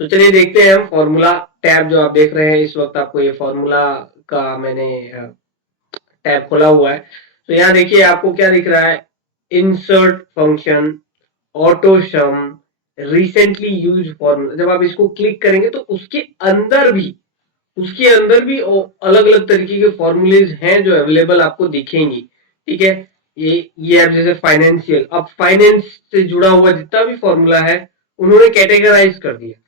तो चलिए देखते हैं हम फॉर्मूला टैब जो आप देख रहे हैं इस वक्त, आपको ये फॉर्मूला का मैंने टैब खोला हुआ है। तो यहाँ देखिए आपको क्या दिख रहा है, इंसर्ट फंक्शन, ऑटो सम, रिसेंटली यूज फॉर्मूला। जब आप इसको क्लिक करेंगे तो उसके अंदर भी अलग अलग तरीके के फॉर्मूलेज हैं जो अवेलेबल आपको दिखेंगी। ठीक है, ये आप जैसे फाइनेंशियल, अब फाइनेंस से जुड़ा हुआ जितना भी फॉर्मूला है उन्होंने कैटेगराइज कर दिया।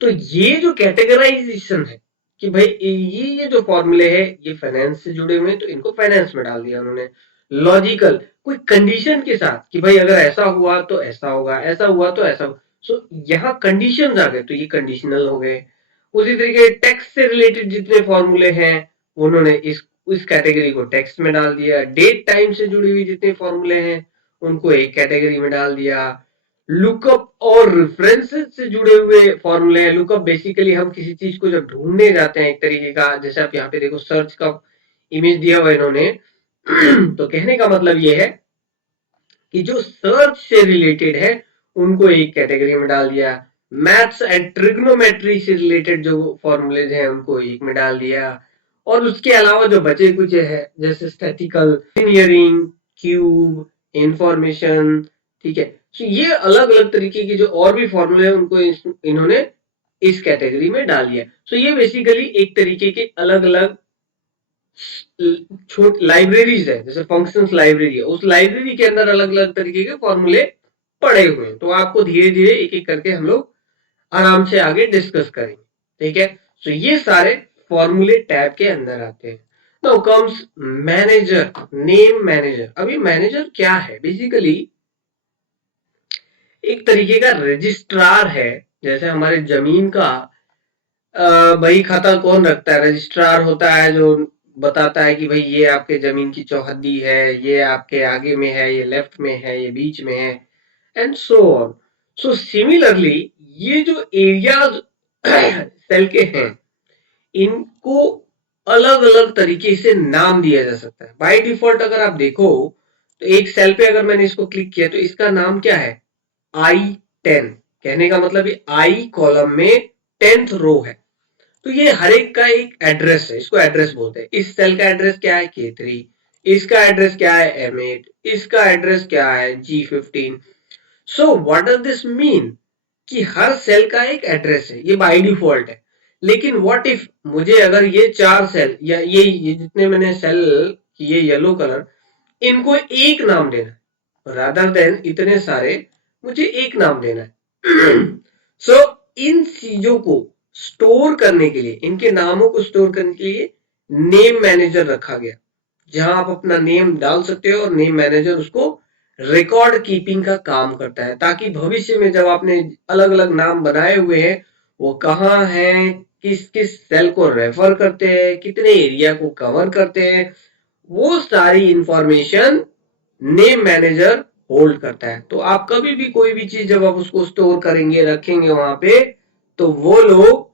तो ये जो कैटेगराइजेशन है कि भाई ये जो फॉर्मूले है ये फाइनेंस से जुड़े हुए हैं तो इनको फाइनेंस में डाल दिया उन्होंने। लॉजिकल, कोई कंडीशन के साथ कि भाई अगर ऐसा हुआ तो ऐसा होगा, ऐसा हुआ तो ऐसा होगा। सो यहाँ कंडीशंस आ गए तो ये कंडीशनल हो गए। उसी तरीके टैक्स से रिलेटेड जितने फॉर्मूले हैं उन्होंने इस कैटेगरी को टैक्स में डाल दिया। डेट टाइम से जुड़ी हुई जितने फॉर्मूले हैं उनको एक कैटेगरी में डाल दिया। लुकअप और रेफरेंसेस से जुड़े हुए फॉर्मूले हैं। लुकअप बेसिकली हम किसी चीज को जब ढूंढने जाते हैं एक तरीके का, जैसे आप यहाँ पे देखो सर्च का इमेज दिया हुआ इन्होंने तो कहने का मतलब ये है कि जो सर्च से रिलेटेड है उनको एक कैटेगरी में डाल दिया। मैथ्स एंड ट्रिग्नोमेट्री से रिलेटेड जो फॉर्मूलेज हैं उनको एक में डाल दिया। और उसके अलावा जो बचे कुछ है जैसे स्टैटिकल, इंजीनियरिंग, क्यूब, इंफॉर्मेशन, ठीक है। तो ये अलग अलग तरीके की जो और भी फॉर्मूले हैं उनको इन्होंने इस कैटेगरी में डाल दिया। सो ये बेसिकली एक तरीके के अलग अलग छोट लाइब्रेरीज है, जैसे फंक्शंस लाइब्रेरी है, उस लाइब्रेरी के अंदर अलग अलग तरीके के फॉर्मूले पड़े हुए हैं। तो आपको धीरे धीरे एक एक करके हम लोग आराम से आगे डिस्कस करेंगे। ठीक है, तो ये सारे फॉर्मूले टैब के अंदर आते हैं। Now comes manager, name manager. अभी मैनेजर क्या है, बेसिकली एक तरीके का रजिस्ट्रार है। जैसे हमारे जमीन का बही खाता कौन रखता है, रजिस्ट्रार होता है जो बताता है कि भाई ये आपके जमीन की चौहद्दी है, ये आपके आगे में है, ये लेफ्ट में है, ये बीच में है, and so on. So similarly ये जो एरियाज सेल के हैं इनको अलग अलग तरीके से नाम दिया जा सकता है। बाय डिफॉल्ट अगर आप देखो तो एक सेल पे अगर मैंने इसको क्लिक किया तो इसका नाम क्या है, I10। कहने का मतलब ये आई कॉलम में 10th रो है। तो ये हर एक का एक एड्रेस है, इसको एड्रेस बोलते हैं। इस सेल का एड्रेस क्या है, K3। इसका एड्रेस क्या है, M8। इसका एड्रेस क्या है, G15। So what does this mean कि हर सेल का एक एड्रेस है, ये बाय डिफॉल्ट है। लेकिन व्हाट इफ मुझे अगर ये चार सेल या ये जितने मैंने सेल किए येलो कलर, इनको एक नाम देना है रादर देन इतने सारे, मुझे एक नाम देना है। सो इन चीजों को स्टोर करने के लिए, इनके नामों को स्टोर करने के लिए नेम मैनेजर रखा गया, जहां आप अपना नेम डाल सकते हो और नेम मैनेजर उसको रिकॉर्ड कीपिंग का काम करता है, ताकि भविष्य में जब आपने अलग अलग नाम बनाए हुए हैं वो कहाँ हैं, किस किस सेल को रेफर करते हैं, कितने एरिया को कवर करते हैं, वो सारी इंफॉर्मेशन नेम मैनेजर होल्ड करता है। तो आप कभी भी कोई भी चीज जब आप उसको स्टोर करेंगे रखेंगे वहां पे, तो वो लोग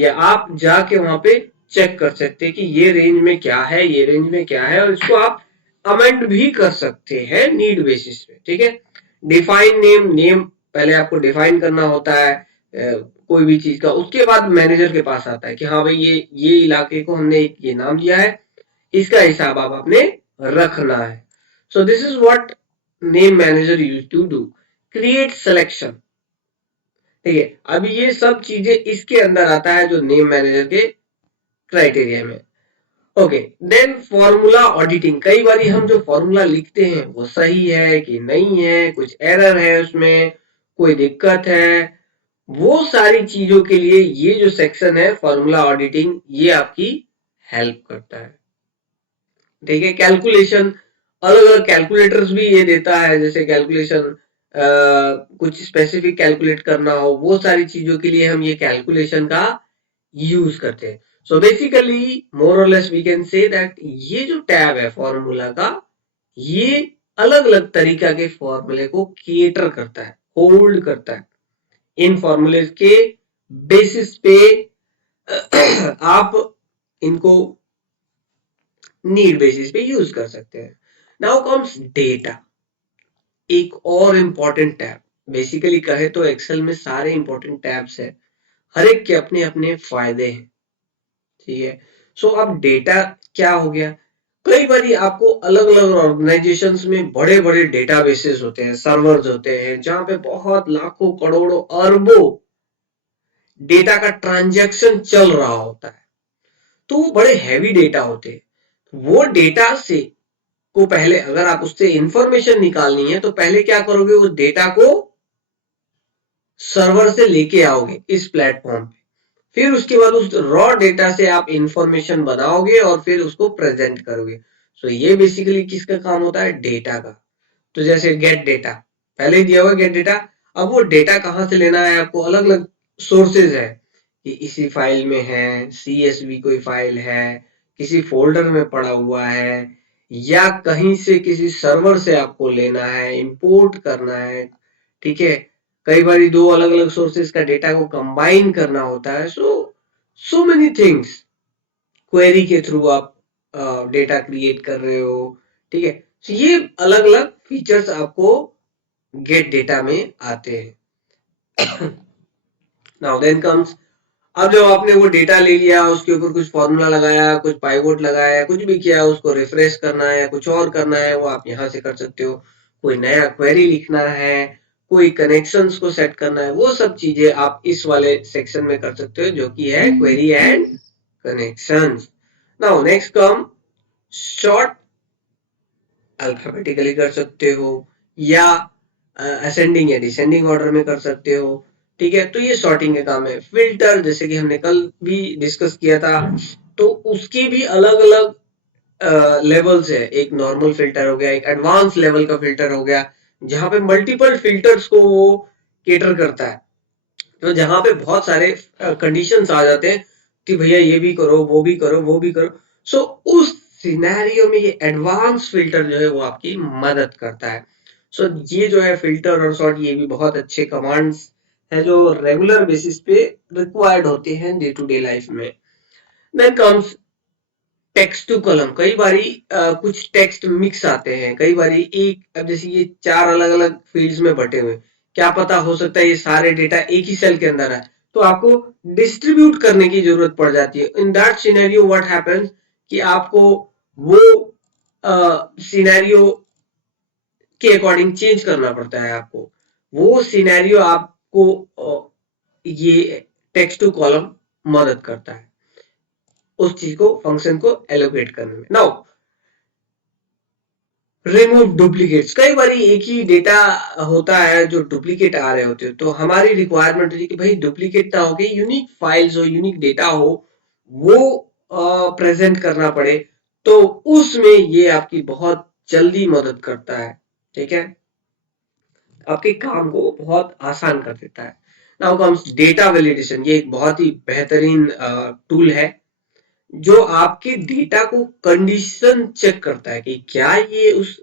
या आप जाके वहां पे चेक कर सकते हैं कि ये रेंज में क्या है, ये रेंज में क्या है, और इसको आप अमेंड भी कर सकते हैं नीड बेसिस पे। ठीक है, डिफाइन नेम, नेम पहले आपको डिफाइन करना होता है कोई भी चीज का, उसके बाद मैनेजर के पास आता है कि हाँ भाई ये इलाके को हमने ये नाम दिया है, इसका हिसाब आप आपने रखना है। So this is what name manager use to do, create selection. ठीक है, अभी ये सब चीजें इसके अंदर आता है जो नेम मैनेजर के क्राइटेरिया में। Okay, then formula auditing. कई बार हम जो फॉर्मूला लिखते हैं वो सही है कि नहीं है, कुछ एरर है उसमें, कोई दिक्कत है, वो सारी चीजों के लिए ये जो सेक्शन है फॉर्मूला ऑडिटिंग ये आपकी हेल्प करता है। ठीक है, कैलकुलेशन, अलग अलग कैलकुलेटर्स भी ये देता है, जैसे कैलकुलेशन कुछ स्पेसिफिक कैलकुलेट करना हो वो सारी चीजों के लिए हम ये कैलकुलेशन का यूज करते हैं। सो basically more or less we can say that ये जो टैब है फॉर्मूला का, ये अलग अलग तरीका के फॉर्मूले को केटर करता है, होल्ड करता है। इन फॉर्मूले के बेसिस पे आप इनको नीड बेसिस पे यूज कर सकते हैं। नाउ कम्स डेटा, एक और इंपॉर्टेंट टैब। बेसिकली कहे तो एक्सेल में सारे इंपॉर्टेंट टैब्स है, हर एक के अपने अपने फायदे हैं, ठीक है। सो अब डेटा क्या हो गया, कई बार आपको अलग अलग ऑर्गेनाइजेशंस में बड़े बड़े डेटाबेसेस होते हैं, सर्वर्स होते हैं, जहां पे बहुत लाखों करोड़ों अरबों डेटा का ट्रांजैक्शन चल रहा होता है, तो वो बड़े हैवी डेटा होते हैं। वो डेटा से को पहले अगर आप उससे इंफॉर्मेशन निकालनी है तो पहले क्या करोगे, उस डेटा को सर्वर से लेके आओगे इस प्लेटफॉर्म पे, फिर उसके बाद उस रॉ डेटा से आप इंफॉर्मेशन बनाओगे और फिर उसको प्रेजेंट करोगे। सो ये बेसिकली किसका काम होता है, डेटा का। तो जैसे गेट डेटा, पहले ही दिया हुआ गेट डेटा, अब वो डेटा कहाँ से लेना है आपको, अलग अलग सोर्सेज है कि इसी फाइल में है, CSV कोई फाइल है, किसी फोल्डर में पड़ा हुआ है, या कहीं से किसी सर्वर से आपको लेना है, इंपोर्ट करना है, ठीक है। कई बार दो अलग अलग सोर्सेज का डेटा को कंबाइन करना होता है। सो मेनी थिंग्स, क्वेरी के थ्रू आप डेटा क्रिएट कर रहे हो, ठीक है। तो ये अलग अलग फीचर्स आपको गेट डेटा में आते हैं। नाउ देन कम्स, अब जब आपने वो डेटा ले लिया, उसके ऊपर कुछ फॉर्मूला लगाया, कुछ पाइवोट लगाया, कुछ भी किया, उसको रिफ्रेश करना है, कुछ और करना है, वो आप यहाँ से कर सकते हो। कोई नया क्वेरी लिखना है, कोई कनेक्शंस को सेट करना है, वो सब चीजें आप इस वाले सेक्शन में कर सकते हो, जो कि है query and connections. Now next come short, alphabetically कर सकते हो या असेंडिंग या डिसेंडिंग ऑर्डर में कर सकते हो, ठीक है। तो ये सॉर्टिंग का काम है। फिल्टर, जैसे कि हमने कल भी डिस्कस किया था, तो उसकी भी अलग अलग लेवल्स है। एक नॉर्मल फिल्टर हो गया, एक एडवांस लेवल का फिल्टर हो गया, जहां पे मल्टीपल फिल्टर्स को वो केटर करता है। तो जहां पे बहुत सारे कंडीशंस आ जाते हैं कि भैया ये भी करो, वो भी करो, वो भी करो, सो उस सिनेरियो में ये एडवांस फिल्टर जो है वो आपकी मदद करता है। सो ये जो है फिल्टर और सॉर्ट, ये भी बहुत अच्छे कमांड्स है जो रेगुलर बेसिस पे रिक्वायर्ड होते हैं डे टू डे लाइफ में। Then comes text to column. कई बारी कुछ टेक्स्ट मिक्स आते हैं, कई बारी एक, अब जैसे ये चार अलग अलग फील्ड्स में बटे हुए, क्या पता हो सकता है ये सारे डेटा एक ही सेल के अंदर है, तो आपको डिस्ट्रीब्यूट करने की जरूरत पड़ जाती है। In that scenario what happens कि आपको वो सिनेरियो के अकॉर्डिंग चेंज करना पड़ता है। आपको वो सिनेरियो आपको ये टेक्स्ट टू कॉलम मदद करता है उस चीज को, फंक्शन को एलोकेट करने में। नाउ रिमूव डुप्लीकेट्स, कई बार एक ही डेटा होता है जो डुप्लीकेट आ रहे होते हैं, तो हमारी रिक्वायरमेंट होती है कि भाई डुप्लीकेट ना होके यूनिक फाइल्स हो, यूनिक डेटा हो, वो प्रेजेंट करना पड़े, तो उसमें ये आपकी बहुत जल्दी मदद करता है, ठीक है, आपके काम को बहुत आसान कर देता है। नाउ कम्स डेटा वैलिडेशन, ये एक बहुत ही बेहतरीन टूल है जो आपके डेटा को कंडीशन चेक करता है कि क्या ये उस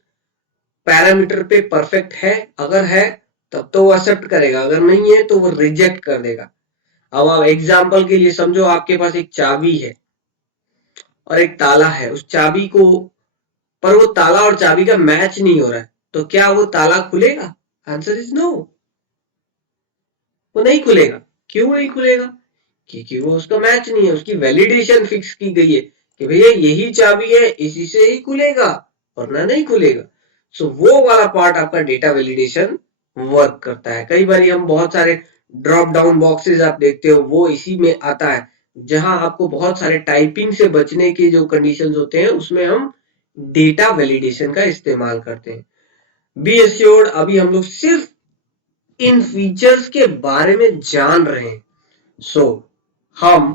पैरामीटर पे परफेक्ट है, अगर है तब तो वो एक्सेप्ट करेगा, अगर नहीं है तो वो रिजेक्ट कर देगा। अब आप एग्जाम्पल के लिए समझो, आपके पास एक चाबी है और एक ताला है, उस चाबी को, पर वो ताला और चाबी का मैच नहीं हो रहा है, तो क्या वो ताला खुलेगा? आंसर इज नो, वो नहीं खुलेगा। क्यों नहीं खुलेगा? क्योंकि वो उसका मैच नहीं है, उसकी वैलिडेशन फिक्स की गई है कि भैया यही चाबी है, इसी से ही खुलेगा, वरना नहीं खुलेगा। सो वो वाला पार्ट आपका डेटा वैलिडेशन वर्क करता है। कई बार हम बहुत सारे ड्रॉप डाउन बॉक्सेस आप देखते हो, वो इसी में आता है, जहां आपको बहुत सारे टाइपिंग से बचने के जो कंडीशंस होते हैं उसमें हम डेटा वैलिडेशन का इस्तेमाल करते हैं। बी एश्योर्ड, अभी हम लोग सिर्फ इन फीचर्स के बारे में जान रहे हैं। सो हम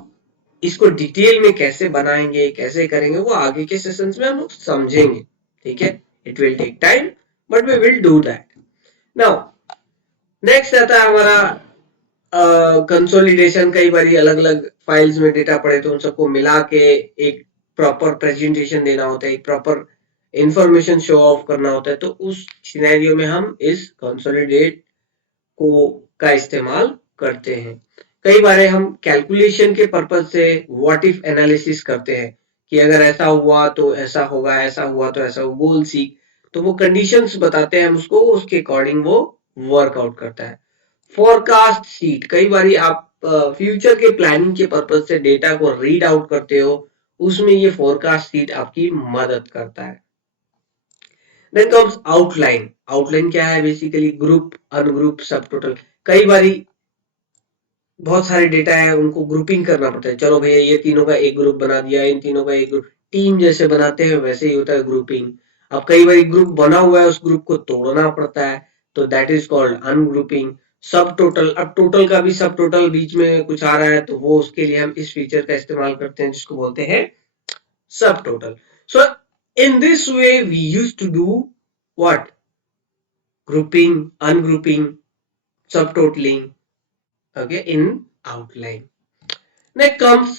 इसको डिटेल में कैसे बनाएंगे, कैसे करेंगे, वो आगे के सेशंस में हम लोग समझेंगे, ठीक है। It will take time but we will do that. Now next आता है हमारा कंसोलिडेशन। कई बार अलग अलग फाइल्स में डेटा पड़े तो उन सबको मिला के एक प्रॉपर प्रेजेंटेशन देना होता है, एक प्रॉपर इंफॉर्मेशन शो ऑफ करना होता है, तो उस सिनेरियो में हम इस कंसोलिडेट को का इस्तेमाल करते हैं। कई बार हम कैलकुलेशन के पर्पज से व्हाट इफ एनालिसिस करते हैं कि अगर ऐसा हुआ तो ऐसा होगा, ऐसा हुआ तो ऐसा, बोल सीख, तो वो कंडीशंस बताते हैं हम उसको, उसके अकॉर्डिंग वो वर्कआउट करता है। फोरकास्ट शीट, कई बार आप फ्यूचर के प्लानिंग के पर्पज से डेटा को रीड आउट करते हो, उसमें ये फोरकास्ट शीट आपकी मदद करता है। Then comes outline. आउटलाइन क्या है? बेसिकली ग्रुप, अनग्रुप, सब टोटल। कई बारी बहुत सारे डेटा है, उनको ग्रुपिंग करना पड़ता है। चलो भैया ये तीनों का एक ग्रुप बना दिया, इन तीनों का एक ग्रुप, टीम जैसे बनाते हैं वैसे ही होता है ग्रुपिंग। अब कई बार ग्रुप बना हुआ है, उस ग्रुप को तोड़ना पड़ता है, तो दैट इज कॉल्ड अनग्रुपिंग। सब टोटल, अब टोटल का भी सब टोटल बीच में कुछ आ रहा है, तो वो उसके लिए हम इस फीचर का इस्तेमाल करते हैं जिसको बोलते हैं subtotal. So in this way we use to do what? Grouping, ungrouping, subtotaling, okay, in outline. Next comes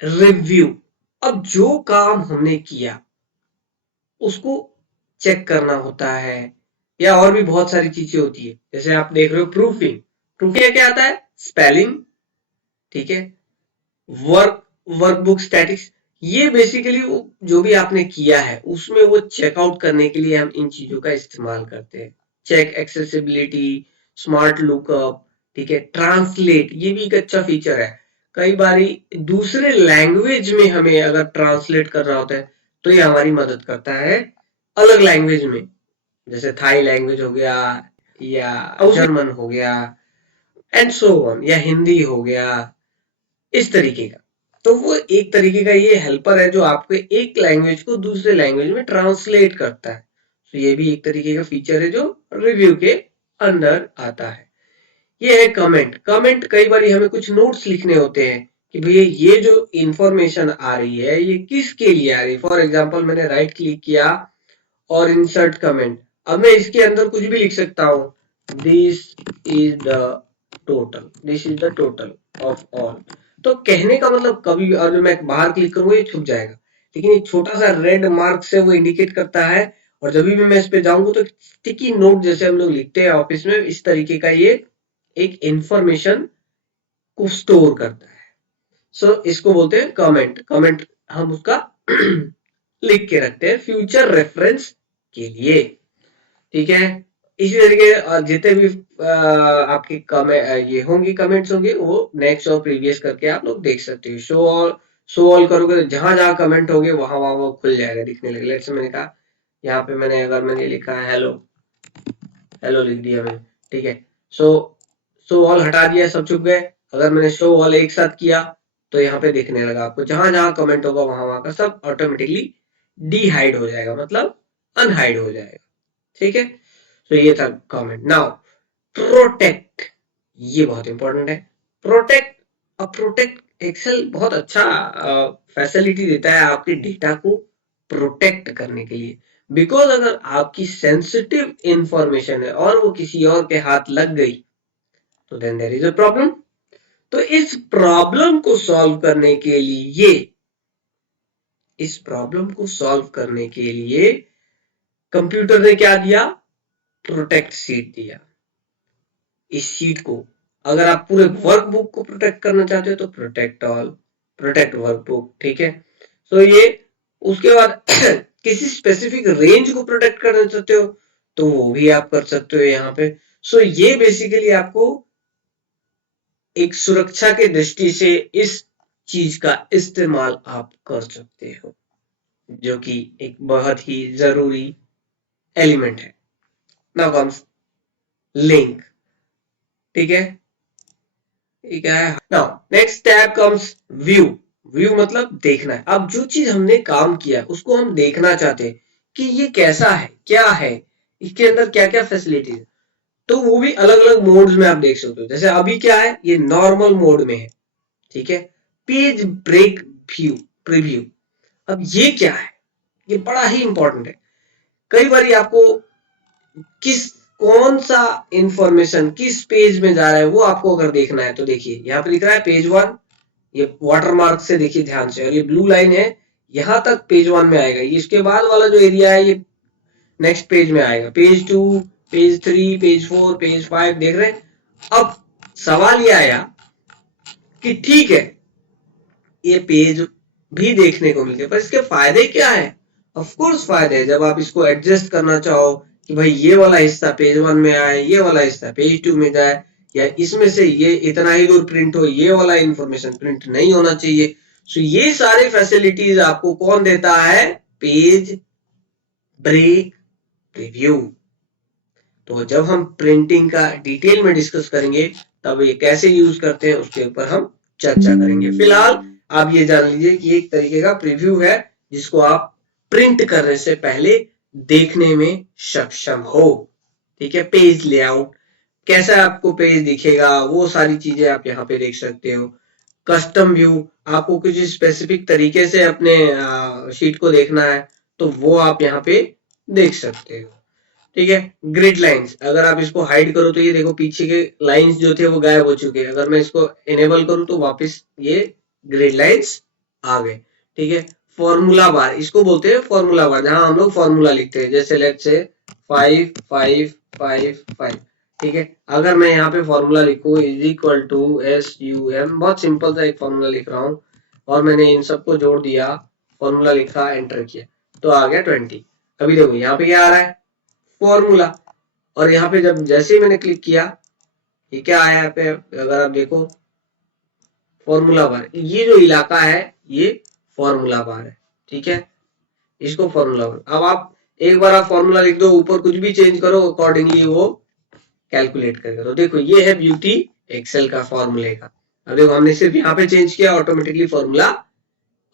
review. अब जो काम हमने किया उसको चेक करना होता है, या और भी बहुत सारी चीजें होती है। जैसे आप देख रहे हो प्रूफिंग। प्रूफिंग क्या आता है? स्पेलिंग, ठीक है, वर्क, वर्कबुक स्टैटिक्स। ये बेसिकली जो भी आपने किया है उसमें वो चेकआउट करने के लिए हम इन चीजों का इस्तेमाल करते हैं। चेक एक्सेसिबिलिटी, स्मार्ट लुकअप, ठीक है, ट्रांसलेट, ये भी एक अच्छा फीचर है। कई बारी दूसरे लैंग्वेज में हमें अगर ट्रांसलेट करना होता है तो ये हमारी मदद करता है अलग लैंग्वेज में, जैसे थाई लैंग्वेज हो गया, या जर्मन हो गया, एंड सो ऑन, या हिंदी हो गया, इस तरीके का। तो वो एक तरीके का ये हेल्पर है जो आपको एक लैंग्वेज को दूसरे लैंग्वेज में ट्रांसलेट करता है। तो ये भी एक तरीके का फीचर है जो रिव्यू के अंदर आता है। ये है कमेंट। कमेंट कई बार हमें कुछ नोट्स लिखने होते हैं कि भैया ये जो इंफॉर्मेशन आ रही है ये किसके लिए आ रही है। फॉर एग्जांपल मैंने राइट क्लिक किया और इंसर्ट कमेंट। अब मैं इसके अंदर कुछ भी लिख सकता हूं, this is the total, this is the total of all. तो कहने का मतलब कभी भी, और मैं बाहर क्लिक करूंगा ये छुप जाएगा, लेकिन एक छोटा सा रेड मार्क से वो इंडिकेट करता है। और जब भी मैं इस पे जाऊंगा तो स्टिकी नोट जैसे हम लोग लिखते हैं ऑफिस में, इस तरीके का ये एक इंफॉर्मेशन को स्टोर करता है। सो इसको बोलते हैं कमेंट। कमेंट हम उसका लिख के रखते हैं फ्यूचर रेफरेंस के लिए, ठीक है। इसी तरीके जितने भी आपके कमेंट ये होंगे, कमेंट्स होंगे, वो नेक्स्ट और प्रीवियस करके आप लोग देख सकते हो। शो ऑल करोगे तो जहां जहां कमेंट होंगे वहां वहां वो खुल जाएगा, दिखने लगे। लेट्स मैंने कहा यहाँ पे मैंने अगर मैंने लिखा है हेलो, हेलो लिख दिया मैंने, ठीक है। शो ऑल हटा दिया, सब छुप गए। अगर मैंने शो ऑल एक साथ किया तो यहाँ पे दिखने लगा आपको, जहां जहां कमेंट होगा वहां वहां का सब ऑटोमेटिकली डीहाइड हो जाएगा, मतलब अनहाइड हो जाएगा, ठीक है। तो ये था कमेंट। नाउ प्रोटेक्ट, ये बहुत इंपॉर्टेंट है। प्रोटेक्ट, अब प्रोटेक्ट एक्सेल बहुत अच्छा फैसिलिटी देता है आपके डेटा को प्रोटेक्ट करने के लिए। बिकॉज अगर आपकी सेंसिटिव इंफॉर्मेशन है और वो किसी और के हाथ लग गई तो then there is a problem. तो इस प्रॉब्लम को सॉल्व करने के लिए, इस प्रॉब्लम को सॉल्व करने के लिए कंप्यूटर ने क्या दिया? प्रोटेक्ट शीट दिया। इस शीट को अगर आप पूरे वर्कबुक को प्रोटेक्ट करना चाहते हो तो प्रोटेक्ट ऑल, प्रोटेक्ट वर्कबुक, ठीक है। तो ये, उसके बाद किसी स्पेसिफिक रेंज को प्रोटेक्ट करना चाहते हो तो वो भी आप कर सकते हो यहाँ पे। सो ये बेसिकली आपको एक सुरक्षा के दृष्टि से इस चीज का इस्तेमाल आप कर सकते हो, जो कि एक बहुत ही जरूरी एलिमेंट है। नाउ कम्स लिंक, ठीक है, ठीक है। Now next tab comes view. View मतलब देखना है। अब जो चीज हमने काम किया उसको हम देखना चाहते हैं कि ये कैसा है, क्या है, इसके अंदर क्या क्या फैसिलिटी है, तो वो भी अलग अलग मोड्स में आप देख सकते हो। जैसे अभी क्या है, ये नॉर्मल मोड में है, ठीक है। Page break view, preview. अब ये क्या है? ये बड़ा ही इंपॉर्टेंट है। कई बार आपको किस, कौन सा इंफॉर्मेशन किस पेज में जा रहा है वो आपको अगर देखना है तो देखिए यहाँ पे लिख रहा है पेज 1, ये वाटर मार्क से देखिए ध्यान से, और ये ब्लू लाइन है, यहां तक पेज 1 में आएगा। ये इसके बाद वाला जो एरिया है ये नेक्स्ट पेज में आएगा, पेज 2, पेज 3, पेज 4, पेज 5, देख रहे हैं। अब सवाल ये आया कि ठीक है ये पेज भी देखने को मिल गया, पर इसके फायदे क्या है? ऑफ कोर्स फायदे है, जब आप इसको एडजस्ट करना चाहो कि भाई ये वाला हिस्सा पेज 1 में आए, ये वाला हिस्सा पेज 2 में जाए, या इसमें से ये इतना ही दूर प्रिंट हो, ये वाला इंफॉर्मेशन प्रिंट नहीं होना चाहिए। सो ये सारे फैसिलिटीज आपको कौन देता है? Page break review. तो जब हम प्रिंटिंग का डिटेल में डिस्कस करेंगे तब ये कैसे यूज करते हैं उसके ऊपर हम चर्चा करेंगे। फिलहाल आप ये जान लीजिए कि एक तरीके का प्रीव्यू है जिसको आप प्रिंट करने से पहले देखने में सक्षम हो। ठीक है, पेज लेआउट कैसा आपको पेज दिखेगा वो सारी चीजें आप यहाँ पे देख सकते हो। कस्टम व्यू, आपको कुछ स्पेसिफिक तरीके से अपने शीट को देखना है तो वो आप यहाँ पे देख सकते हो। ठीक है, ग्रिड लाइंस, अगर आप इसको हाइड करो तो ये देखो पीछे के लाइंस जो थे वो गायब हो चुके हैं। अगर मैं इसको इनेबल करूं तो वापस ये ग्रिड लाइंस आ गए। ठीक है, फॉर्मूला बार, इसको बोलते हैं फॉर्मूला बार, जहां हम लोग फॉर्मूला लिखते हैं, जैसे लेट्स से 5 5 5 5। ठीक है, अगर मैं यहाँ पे फॉर्मूला लिखूं इज इक्वल टू SUM, बहुत सिंपल सा एक फॉर्मूला लिख रहा हूं और मैंने इन सबको जोड़ दिया, फॉर्मूला लिखा, एंटर किया तो आ गया 20। अभी देखो यहाँ पे क्या आ रहा है? फॉर्मूला। और यहाँ पे जब जैसे ही मैंने क्लिक किया ये क्या आया यहाँ पे, अगर आप देखो फॉर्मूला बार, ये जो इलाका है ये फॉर्मूला बार है। ठीक है, इसको फॉर्मूला बार। अब आप एक बार आप फॉर्मूला लिख दो, ऊपर कुछ भी चेंज करो अकॉर्डिंगली वो कैलकुलेट करेगा। तो देखो ये है ब्यूटी एक्सेल का फॉर्मूले का। अब देखो हमने सिर्फ यहाँ पे चेंज किया, ऑटोमेटिकली फॉर्मूला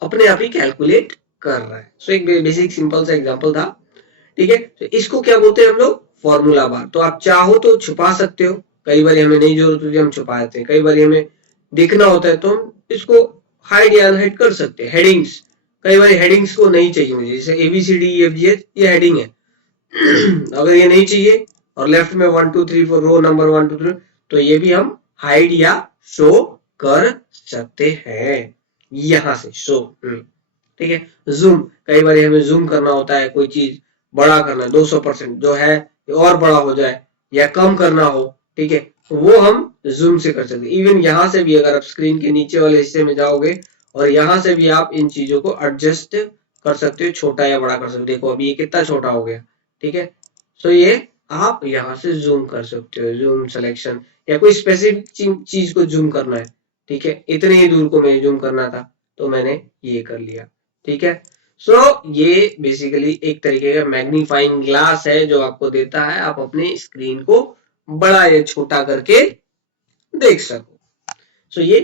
अपने आप ही कैलकुलेट कर रहा है। सो एक बेसिक सिंपल सा एग्जांपल था। ठीक है, तो इसको क्या बोलते हैं हम लोग? Formula bar. तो आप चाहो तो छुपा सकते हो, कई बार हमें नहीं जरूरत होती हम छुपा देते हैं, कई बार हमें दिखना होता है तो हम इसको हाइड या अनहाइड कर सकते हैं। हेडिंग्स, कई बार हेडिंग्स को नहीं चाहिए मुझे, जैसे ABCDEFGH ये हेडिंग है अगर ये नहीं चाहिए और लेफ्ट में 1 2 3 4 रो नंबर 1 2 3, तो ये भी हम हाइड या शो कर सकते हैं यहां से शो। ठीक है, जूम, कई बार हमें जूम करना होता है, कोई चीज बड़ा करना है 200% जो है और बड़ा हो जाए या कम करना हो। ठीक है, तो वो हम जूम से कर सकते हैं। इवन यहां से भी अगर आप स्क्रीन के नीचे वाले हिस्से में जाओगे और यहां से भी आप इन चीजों को एडजस्ट कर सकते हो, छोटा या बड़ा कर सकते हो। देखो अभी ये कितना छोटा हो गया। ठीक है, तो ये आप यहां से जूम कर सकते हो, जूम सिलेक्शन, या कोई स्पेसिफिक चीज को जूम करना है। ठीक है, इतने ही दूर को मैं जूम करना था तो मैंने ये कर लिया। ठीक है, सो ये बेसिकली एक तरीके का मैग्नीफाइंग ग्लास है जो आपको देता है आप अपने स्क्रीन को बड़ा या छोटा करके देख सको। सो ये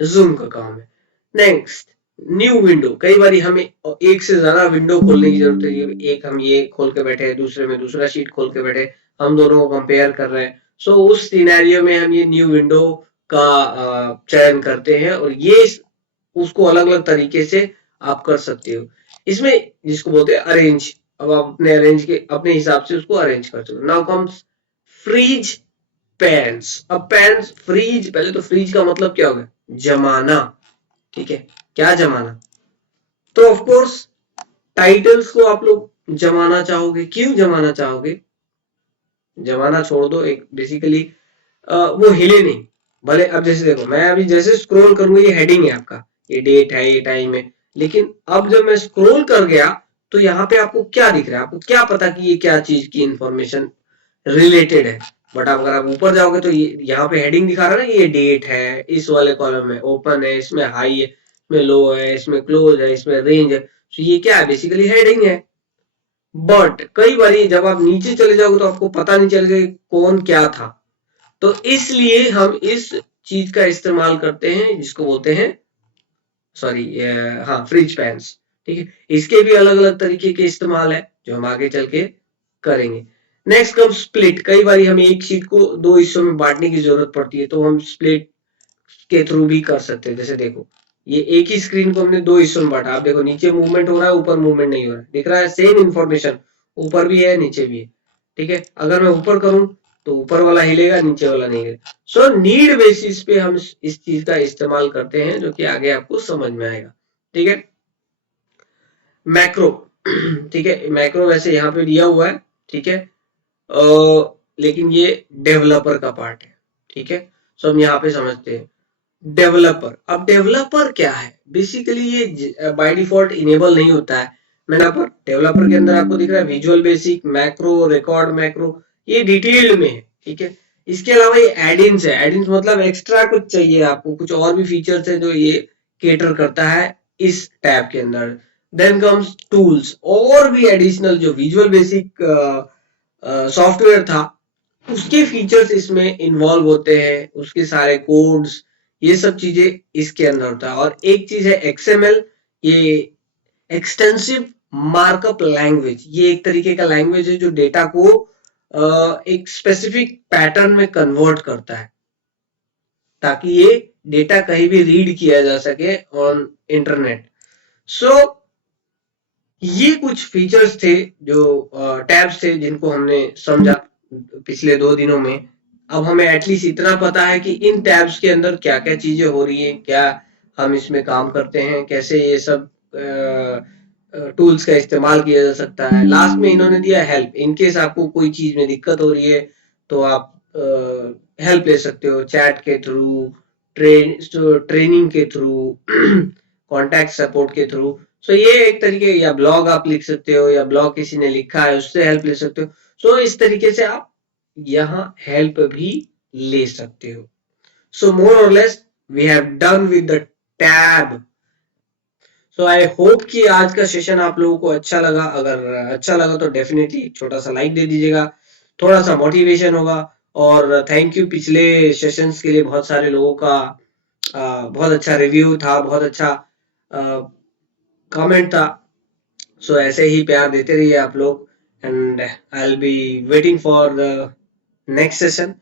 जूम का काम है। नेक्स्ट, न्यू विंडो, कई बार हमें एक से ज्यादा विंडो खोलने की जरूरत है। एक हम ये खोल के बैठे हैं, दूसरे में दूसरा शीट खोल के बैठे, हम दोनों को कंपेयर कर रहे हैं। सो उस सिनेरियो में हम ये न्यू विंडो का चयन करते हैं और ये उसको अलग अलग तरीके से आप कर सकते हो। इसमें जिसको बोलते हैं अरेंज, अब आप अपने अरेंज के अपने हिसाब से उसको अरेंज कर सकते हो। Now comes freeze panes. अब पैंस, फ्रीज, पहले तो फ्रीज का मतलब क्या होगा? जमाना। ठीक है, क्या जमाना? तो ऑफ कोर्स टाइटल्स को आप लोग जमाना चाहोगे। क्यों जमाना चाहोगे? जमाना छोड़ दो, एक बेसिकली वो हिले नहीं। भले अब जैसे देखो मैं अभी जैसे स्क्रॉल करूंगा ये हेडिंग है आपका, ये डेट है, ये टाइम है, लेकिन अब जब मैं स्क्रॉल कर गया तो यहाँ पे आपको क्या दिख रहा है? आपको क्या पता कि ये क्या चीज की इंफॉर्मेशन रिलेटेड है? बट अगर आप ऊपर जाओगे तो ये यहाँ पे हेडिंग दिखा रहा है ना, ये डेट है, इस वाले कॉलम में ओपन है, इसमें हाई है, इसमें लो है, इसमें क्लोज है, इसमें रेंज है। तो ये क्या है? बेसिकली हेडिंग है। बट कई बार जब आप नीचे चले जाओगे तो आपको पता नहीं चलेगा कौन क्या था। तो इसलिए हम इस चीज का इस्तेमाल करते हैं जिसको बोलते हैं, सॉरी, हाँ, फ्रिज पैंस। ठीक है, इसके भी अलग अलग तरीके के इस्तेमाल है जो हम आगे चल के करेंगे। नेक्स्ट कम स्प्लिट, कई बार हमें एक शीट को दो हिस्सों में बांटने की जरूरत पड़ती है तो हम स्प्लिट के थ्रू भी कर सकते हैं। जैसे देखो ये एक ही स्क्रीन को हमने दो हिस्सों में बांटा, आप देखो नीचे मूवमेंट हो रहा है, ऊपर मूवमेंट नहीं हो रहा है, दिख रहा है सेम इंफॉर्मेशन, ऊपर भी है नीचे भी है। ठीक है, अगर मैं ऊपर करूं तो ऊपर वाला हिलेगा, नीचे वाला नहीं हिलेगा। सो नीड बेसिस पे हम इस चीज का इस्तेमाल करते हैं जो कि आगे आपको समझ में आएगा। ठीक है, मैक्रो ठीक है, मैक्रो वैसे यहाँ पे दिया हुआ है। ठीक है, लेकिन ये डेवलपर का पार्ट है। ठीक है, सो हम यहाँ पे समझते हैं डेवलपर। अब डेवलपर क्या है? बेसिकली ये बाय डिफॉल्ट इनेबल नहीं होता है। डेवलपर के अंदर आपको दिख रहा है visual basic, macro, record macro, ये डिटेल्ड में है, ठीक है। इसके अलावा ये एडिन्स है, एडिन्स मतलब एक्स्ट्रा कुछ चाहिए आपको, कुछ और भी फीचर्स है जो ये केटर करता है इस टैब के अंदर। देन कम्स टूल्स, और भी एडिशनल जो विजुअल बेसिक सॉफ्टवेयर था उसके फीचर्स इसमें इन्वॉल्व होते हैं, उसके सारे कोड्स, ये सब चीजें इसके अंदर होता है। और एक चीज है एक्सएमएल, ये एक्सटेंसिव मार्कअप लैंग्वेज, ये एक तरीके का लैंग्वेज है जो डेटा को एक स्पेसिफिक पैटर्न में कन्वर्ट करता है ताकि ये डेटा कहीं भी रीड किया जा सके ऑन इंटरनेट। सो ये कुछ फीचर्स थे जो टैब्स थे जिनको हमने समझा पिछले 2 दिनों में। अब हमें एटलीस्ट इतना पता है कि इन टैब्स के अंदर क्या क्या चीजें हो रही है, क्या हम इसमें काम करते हैं, कैसे ये सब टूल्स का इस्तेमाल किया जा सकता है। लास्ट में इन्होंने दिया हेल्प, इनकेस आपको कोई चीज में दिक्कत हो रही है तो आप हेल्प ले सकते हो चैट के थ्रू, ट्रेनिंग के थ्रू, कॉन्टैक्ट सपोर्ट के थ्रू। सो ये एक तरीके, या ब्लॉग आप लिख सकते हो, या ब्लॉग किसी ने लिखा है उससे हेल्प ले सकते हो। सो इस तरीके से आप यहाँ हेल्प भी ले सकते हो। So more or less we have done with the tab. So I hope कि आज का सेशन आप लोगों को अच्छा लगा। अगर अच्छा लगा तो डेफिनेटली छोटा सा लाइक दे दीजिएगा, थोड़ा सा मोटिवेशन होगा। और थैंक यू, पिछले सेशंस के लिए बहुत सारे लोगों का बहुत अच्छा रिव्यू था, बहुत अच्छा कमेंट था। सो ऐसे ही प्यार देते रहिए आप लोग, and I will be waiting for the next session.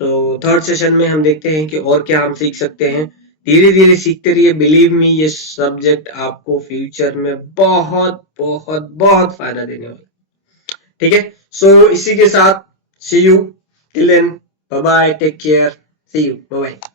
So third session में हम देखते हैं कि और क्या हम सीख सकते हैं। धीरे धीरे सीखते रहिए, बिलीव मी ये सब्जेक्ट आपको फ्यूचर में बहुत बहुत बहुत फायदा देने वाला, ठीक है। सो इसी के साथ see you till then, bye bye, take care, see you, bye bye.